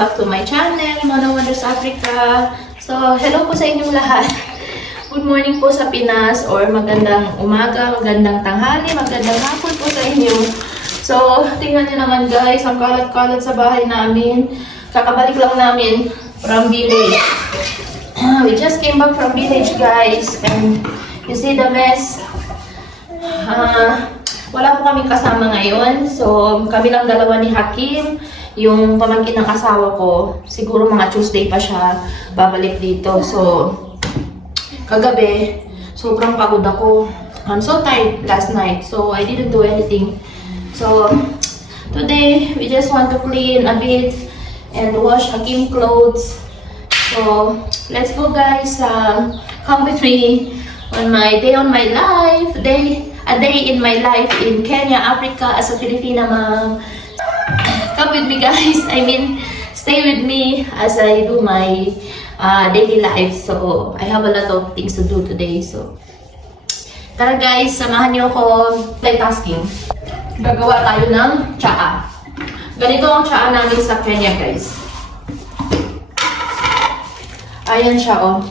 back to my channel, Mona Wonders Africa. So, hello po sa inyong lahat. Good morning po sa Pinas, or magandang umaga, magandang tanghali, magandang hapon po sa inyo. So, tingnan nyo naman guys, ang kalat-kalat sa bahay namin. Kakabalik lang namin from village. We just came back from village guys, and you see the mess. Wala po kaming kasama ngayon. So, kami lang dalawa ni Hakim. Yung pamangkin ng asawa ko, siguro mga Tuesday pa siya babalik dito. So, kagabi, sobrang pagod ako. I'm so tired last night. So, I didn't do anything. So, today, we just want to clean a bit and wash Hakim clothes. So, let's go guys. Come with me on my day on my life. A day in my life in Kenya, Africa as a Filipina mom. Come with me guys. I mean, stay with me as I do my daily life. So, I have a lot of things to do today. So, tara guys, samahan niyo ako multitasking. Gagawa tayo ng tsaa. Ganito ang tsaa namin sa Kenya guys. Ayan siya oh.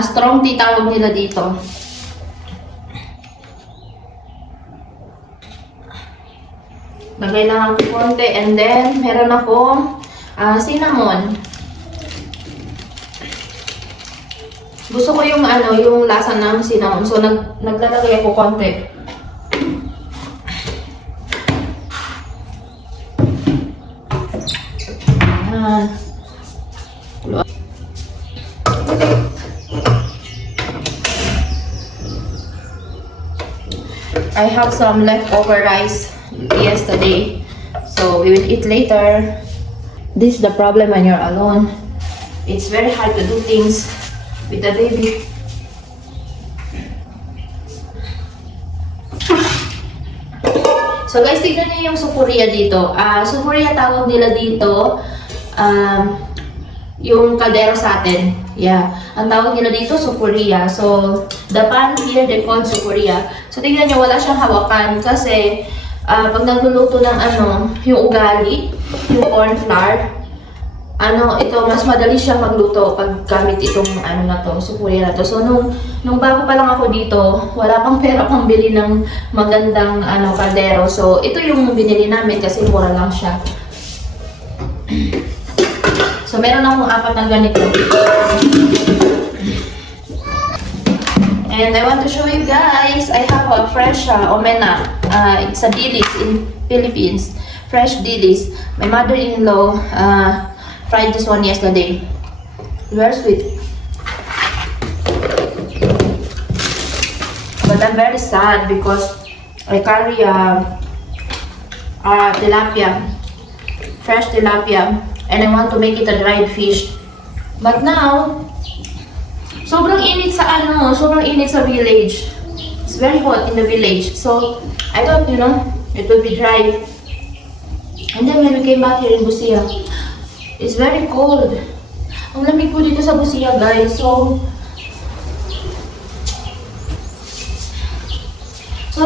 Strong tea tawag nila dito. Lagay lang ako konti, and then meron akong cinnamon. Gusto ko yung yung lasa ng cinnamon, so naglalagay ako konti. I have some leftover rice yesterday, so we will eat later. This is the problem when you're alone. It's very hard to do things with the baby. So guys, tignan niyo yung supuria dito. Supuria tawag nila dito. Yung kaldero sa atin. Yeah. Ang tawag nila dito, supuria. So, the pan here, they call supuria. So, tignan nyo, wala siyang hawakan. Kasi, pag nagluluto ng yung ugali, yung corn flour, ito, mas madali siyang magluto pag gamit itong na to, supuria na to. So, nung bago pa lang ako dito, wala pang pera pang bili ng magandang kaldero. So, ito yung binili namin kasi mura lang siya. So, meron akong 4 na ganito. And I want to show you guys, I have a fresh omena. It's a dilis in Philippines. Fresh dilis. My mother-in-law fried this one yesterday. Very sweet. But I'm very sad because I carry tilapia. Fresh tilapia. And I want to make it a dried fish. But now, sobrang init sa village. It's very hot in the village. So, I thought, it will be dry. And then when we came back here in Busia, it's very cold. Ang lamig po dito sa Busia, guys. So,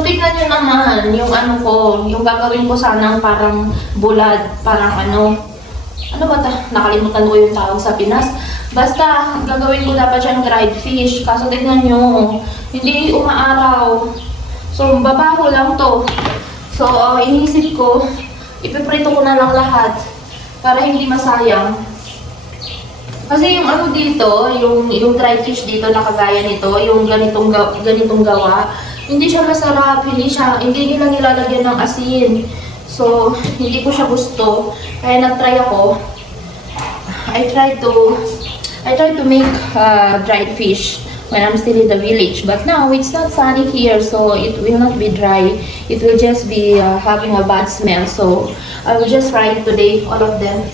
tignan nyo naman yung yung gagawin ko sanang parang bulad, parang nakalimutan ko yung tawag sa Pinas. Basta, gagawin ko dapat siyang dried fish. Kaso tignan nyo, hindi umaaraw. So, babaho lang to. So, inisip ko, ipiprito ko na lang lahat para hindi masayang. Kasi yung dito, yung dried fish dito na kagaya nito, yung ganitong gawa, hindi siya masarap, hindi nila nilalagyan ng asin. So, hindi ko siya gusto. Kaya nag-try ako. I tried to make dried fish when I'm still in the village. But now, it's not sunny here, so it will not be dry. It will just be having a bad smell. So, I will just fry it today, all of them.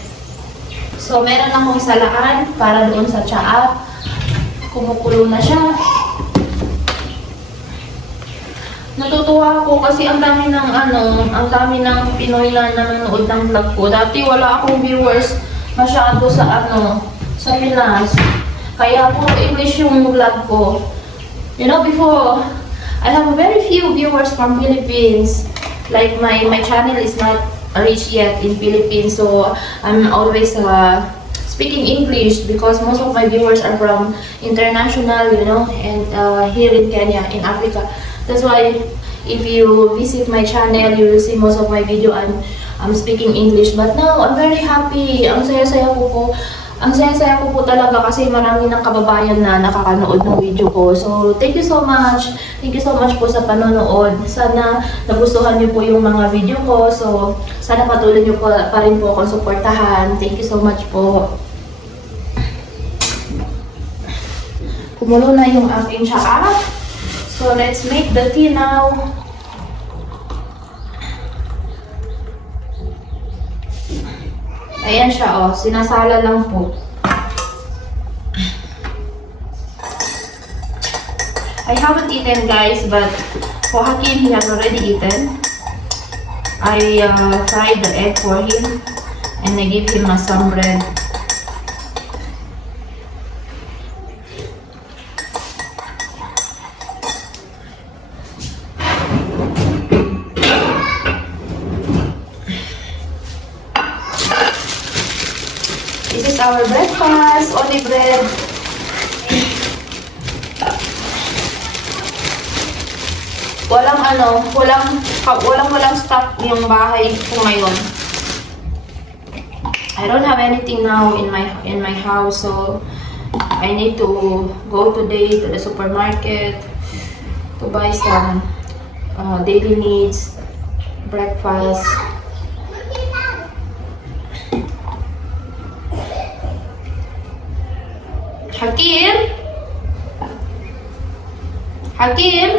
So, meron akong salaan para doon sa tsaa. Kumukulo na siya. Natutuwa ako kasi ang dami ng Pinoy na nanonood ng vlog ko. Dati wala akong viewers masyado sa Pinas. Kaya puro English yung vlog ko. Before, I have very few viewers from Philippines. Like my channel is not reach yet in Philippines. So I'm always speaking English because most of my viewers are from international, you know, and here in Kenya, in Africa. That's why if you visit my channel, you will see most of my video I'm speaking English. But now, I'm very happy. Ang saya-saya ko po. Ang saya-saya ko po talaga kasi marami ng kababayan na nakakanood ng video ko. So, thank you so much. Thank you so much po sa panonood. Sana nagustuhan niyo po yung mga video ko. So, sana patuloy niyo pa rin po akong suportahan. Thank you so much po. Kumulo na yung aking tsaa. So, let's make the tea now. Ayan siya, oh. Sinasala lang po. I haven't eaten, guys, but for Hakim, he has already eaten. I fried the egg for him, and I gave him some bread. This is our breakfast, only bread. Walang stock yung bahay ko ngayon. I don't have anything now in my house, so I need to go today to the supermarket to buy some daily needs, breakfast. Hakim? Hakim?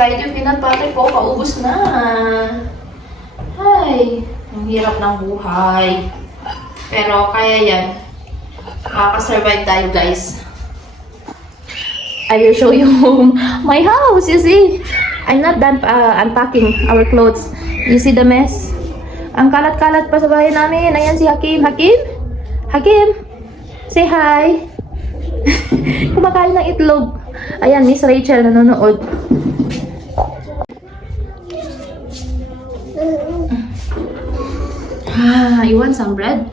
Kahit yung peanut butter ko, paubos na. Ay, ang hirap ng buhay. Pero kaya yan. Makaka-survive tayo, guys. I will show you my house. You see, I'm not done unpacking our clothes. You see the mess? Ang kalat-kalat pa sa bahay namin. Ayan si Hakim. Hakim? Hakim? Say hi. Kumakain ng itlog. Ayan, Miss Rachel nanonood. You want some bread?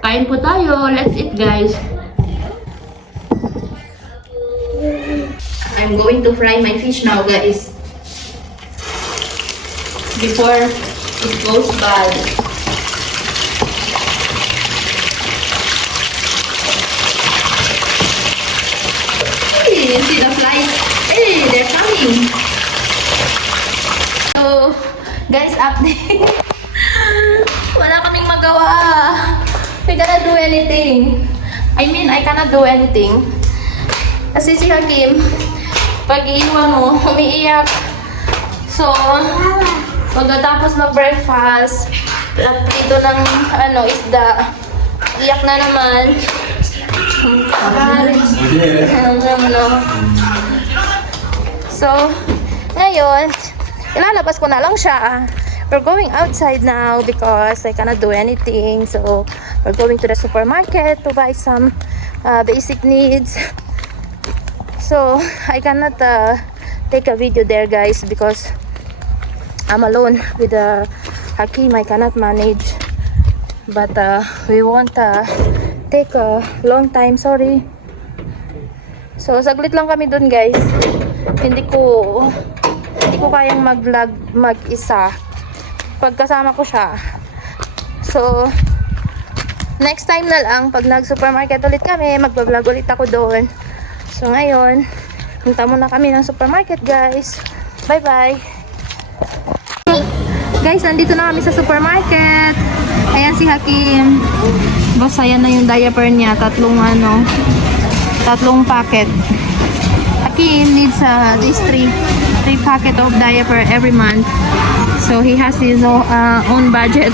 Kain po tayo. Let's eat, guys. I'm going to fry my fish now, guys. Before it goes bad. You see the flies? Hey, they're coming. So, guys, update. Wala kaming magawa. We cannot do anything. I cannot do anything. Kasi si Hakim, pag iiwan mo, umiiyak. So, pagkatapos mag-breakfast, dito ng isda, iyak na naman. So, ngayon, ilalabas ko na lang siya. We're going outside now because I cannot do anything. So, we're going to the supermarket to buy some basic needs. So, I cannot take a video there, guys, because I'm alone with Hakim. I cannot manage. But we won't take a long time. Sorry. So, saglit lang kami dun, guys. Hindi ko kayang mag-vlog mag-isa. Pagkasama ko siya. So, next time na lang, pag nag-supermarket ulit kami, mag-vlog ulit ako doon. So, ngayon, punta muna kami ng supermarket, guys. Bye-bye. Guys, nandito na kami sa supermarket. Ayan si Hakim. Basta yan na yung diaper niya. Tatlong packet. Hakim needs these three packet of diaper every month. So he has his own budget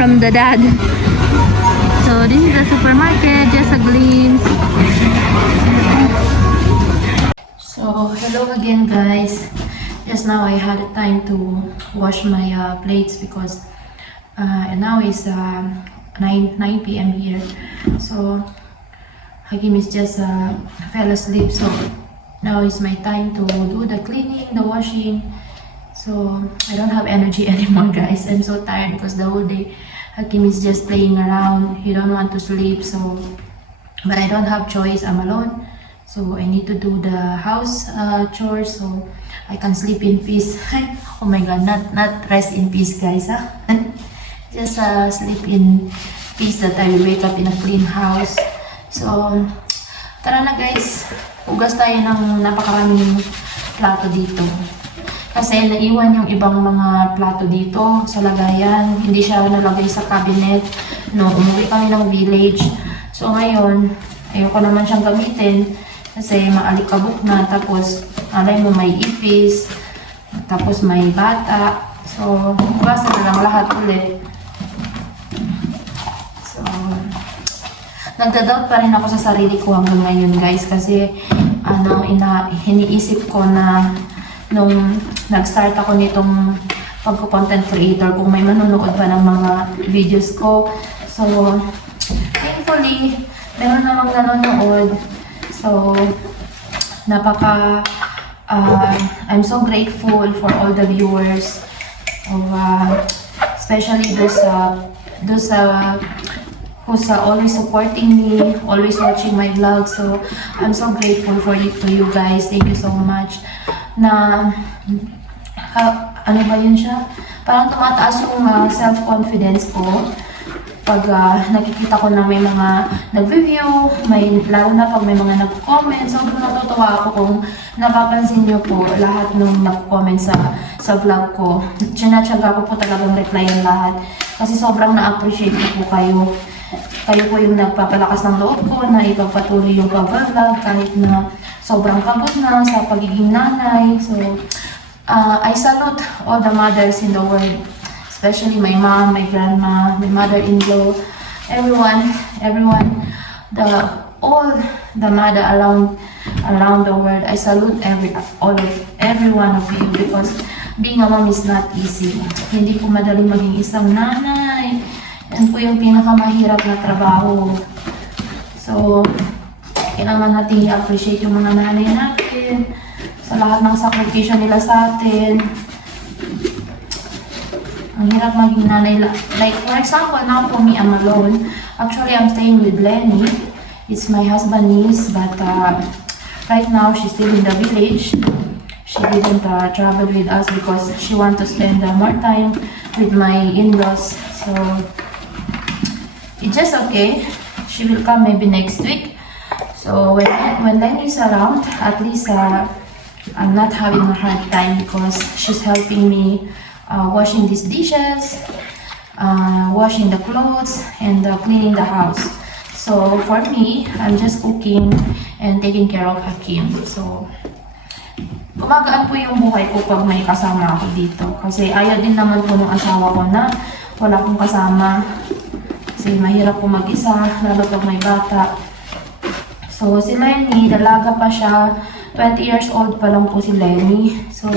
from the dad. So this is the supermarket, just a glimpse. So hello again guys. Just now I had time to wash my plates because now it's 9 p.m. here. So Hakim is just fell asleep, so now is my time to do the cleaning, the washing. So I don't have energy anymore guys. I'm so tired because the whole day Hakim is just playing around. He don't want to sleep, so but I don't have choice. I'm alone, so I need to do the house chores so I can sleep in peace. Oh my god, not rest in peace guys, huh? Just sleep in peace that I will wake up in a clean house. So tara na guys, hugas tayo ng napakaraming plato dito. Kasi naiwan yung ibang mga plato dito sa lagayan. Hindi siya nalagay sa cabinet. No, umuwi kami ng village. So ngayon, ayoko naman siyang gamitin kasi maalikabok na. Tapos, alay mo may ipis. Tapos may bata. So, hugasan na lang lahat ulit. So, nagda-doubt pa rin ako sa sarili ko hanggang ngayon guys. Kasi, iniisip ko na nung nag-start ako nitong pagko-content creator, kung may manonood pa ng mga videos ko. So, thankfully, meron namang nanonood. So, I'm so grateful for all the viewers. Especially those who's always supporting me, always watching my vlog. So, I'm so grateful to you guys. Thank you so much. Na ano ba yun siya? Parang tumataas yung self-confidence ko pag nakikita ko na may mga nag-review, lalo na pag may mga nag-comment. Sobrang natutuwa ako kung napapansin niyo po lahat ng nag-comment sa vlog ko. Tsinatsaga ko po talagang replyan lahat kasi sobrang na-appreciate ko po kayo. Kayo po yung nagpapalakas ng loob ko na ipagpatuloy yung pag-vlog kahit na sobrang pagod na sa pagiging nanay. So, I salute all the mothers in the world, especially my mom, my grandma, my mother-in-law, everyone, all the mother around the world. I salute every one of you because being a mom is not easy. Hindi po madaling maging isang nanay. Yan po yung pinakamahirap na trabaho. So, kailangan natin i-appreciate yung mga nanay natin sa lahat ng sakripisyo nila sa atin. Ang hirap maging nanay. Like, for example, now for me, I'm alone. Actually, I'm staying with Lenny. It's my husband's niece, but right now, she's still in the village. She didn't travel with us because she wants to spend more time with my in-laws. So, it's just okay. She will come maybe next week. So when Lenny's around, at least I'm not having a hard time because she's helping me washing these dishes, washing the clothes, and cleaning the house. So for me, I'm just cooking and taking care of Hakim. So gumagaan po yung buhay ko pag may kasama ako dito. Kasi ayaw din naman po ng asawa ko na wala akong kasama. Kasi mahirap po mag-isa, lalo pag may bata. So, si Lenny, dalaga pa siya. 20 years old pa lang po si Lenny. So,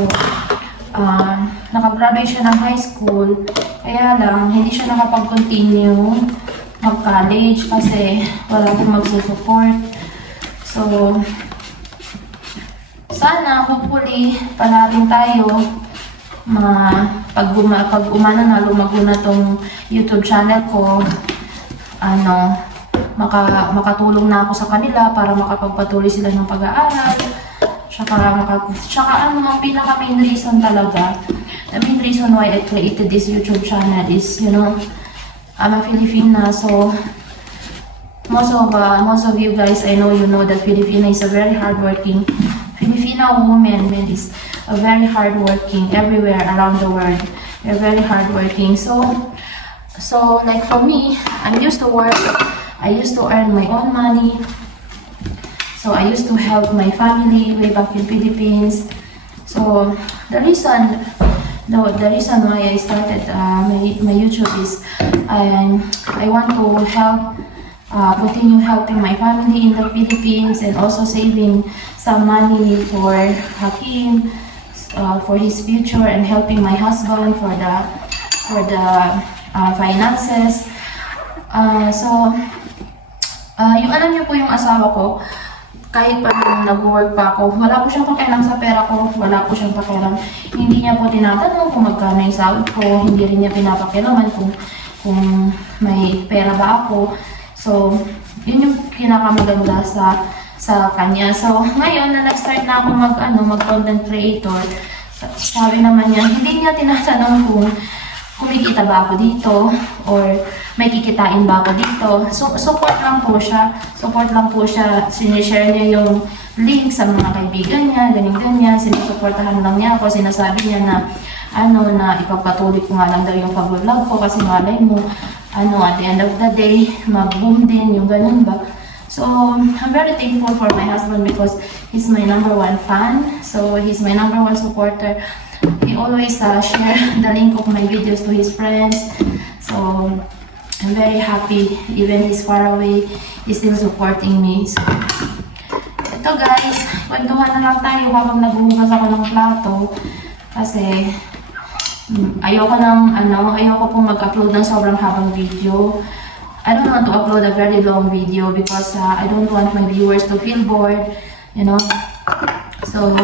nakagraduate siya ng high school. Kaya lang, hindi siya nakapag-continue mag-college kasi wala pong magsusupport. So, sana, hopefully, panarin tayo. Pag umano na, lumago na tong YouTube channel ko, makatulong na ako sa kanila para makapagpatuloy sila ng pag-aaral. Tsaka ang pinaka-main reason talaga, the main reason why I created this YouTube channel is, I'm a Filipina, so most of you guys, I know you know that Filipina is a very hardworking, Filipina woman is a very hardworking everywhere around the world. They're very hardworking. So like for me, I'm used to work. I used to earn my own money. So I used to help my family way back in Philippines. So the reason the reason why I started my YouTube is I want to help continue helping my family in the Philippines and also saving some money for Hakim for his future and helping my husband for the finances. Yung alam niyo po yung asawa ko, kahit pa nung nag-work pa ako, wala po siyang pakialam sa pera ko, wala po siyang pakialam. Hindi niya po tinatanong kung magkano yung sahod ko, hindi rin niya pinapakialaman kung may pera ba ako. So, yun yung pinakamaganda sa kanya. So, ngayon na nag-start na ako mag-content creator, sabi naman niya, hindi niya tinatanong kung kumikita ba ako dito or may kikitain ba ako dito. So, support lang po siya. Sinishare niya yung link sa mga kaibigan niya, ganyan-ganyan. Sinusuportahan lang niya ako. Sinasabi niya na na ipagpatuloy ko nga lang daw yung pag-vlog ko kasi malay mo, at the end of the day, mag-boom din yung ganun ba. So, I'm very thankful for my husband because he's my #1 fan. So, he's my #1 supporter. He always share the link of my videos to his friends. So, I'm very happy. Even he's far away, he's still supporting me. So, ito guys, kwentuhan na lang tayo habang naghuhugas ako ng plato. Kasi, ayoko pong mag-upload ng sobrang habang video. I don't want to upload a very long video because I don't want my viewers to feel bored, you know. So,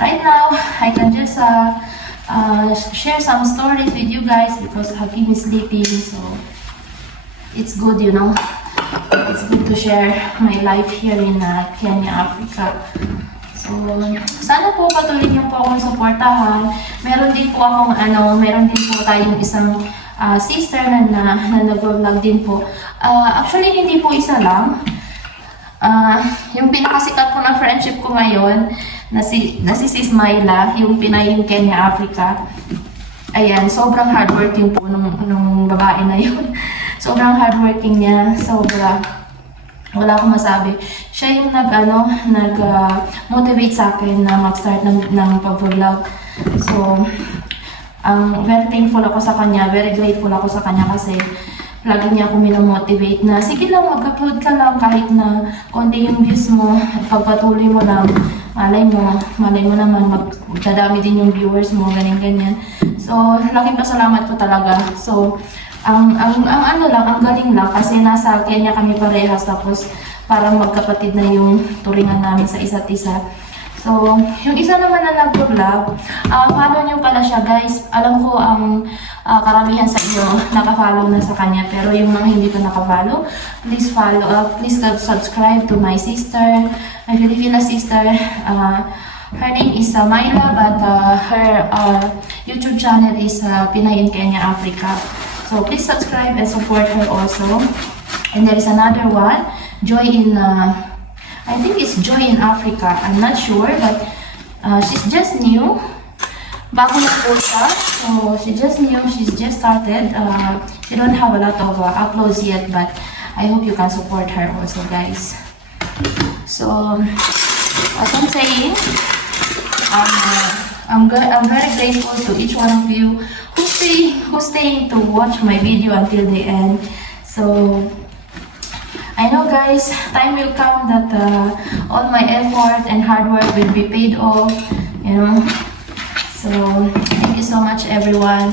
right now, I can just share some stories with you guys because Hakim is sleeping, so it's good, you know. It's good to share my life here in Kenya, Africa. So, sana po patuloy niyo po akong suportahan. Meron din po tayong isang sister na nag-vlog din po. Actually, hindi po isa lang. Yung pinakasikat ko na friendship ko ngayon, na si Sis Myla, yung Pinay in Kenya, Africa. Ayan, sobrang hardworking po nung babae na yun. Sobrang hardworking niya, wala akong masabi. Siya yung nag-motivate sa akin na mag-start ng pag-vlog. So, very thankful ako sa kanya, very grateful ako sa kanya kasi lagi niya ako minomotivate na sige lang, mag-upload ka lang kahit na konti yung views mo at pagpatuloy mo lang, malay mo naman magdadami din yung viewers mo, ganyan-ganyan. So, laking pasalamat ko talaga. So, ang galing lang kasi nasa Kenya kami parehas tapos parang magkapatid na yung turingan namin sa isa't isa. So, yung isa naman na nag-vlog, follow nyo pala siya guys. Alam ko ang karamihan sa inyo naka-follow na sa kanya pero yung mga hindi pa naka-follow, please follow, please subscribe to my sister, my Filipina sister. Her name is Myla but her YouTube channel is Pinay in Kenya, Africa. So, please subscribe and support her also. And there is another one, Joy in, I think it's Joy in Africa. I'm not sure, but she's just new. Bago na po siya. So, she's just new. She's just started. She don't have a lot of uploads yet, but I hope you can support her also, guys. So, as I'm saying, I'm very grateful to each one of you who's staying to watch my video until the end. So, I know guys, time will come that all my effort and hard work will be paid off, you know. So, thank you so much everyone.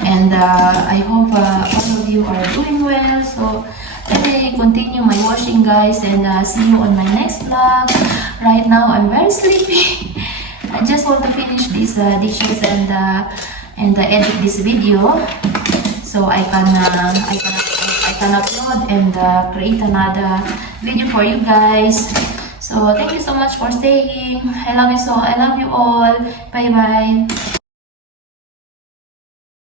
And I hope all of you are doing well. So, let me continue my washing guys and see you on my next vlog. Right now, I'm very sleepy. I just want to finish these dishes and edit this video. So I can upload and create another video for you guys. So thank you so much for staying. I love you all. Bye bye.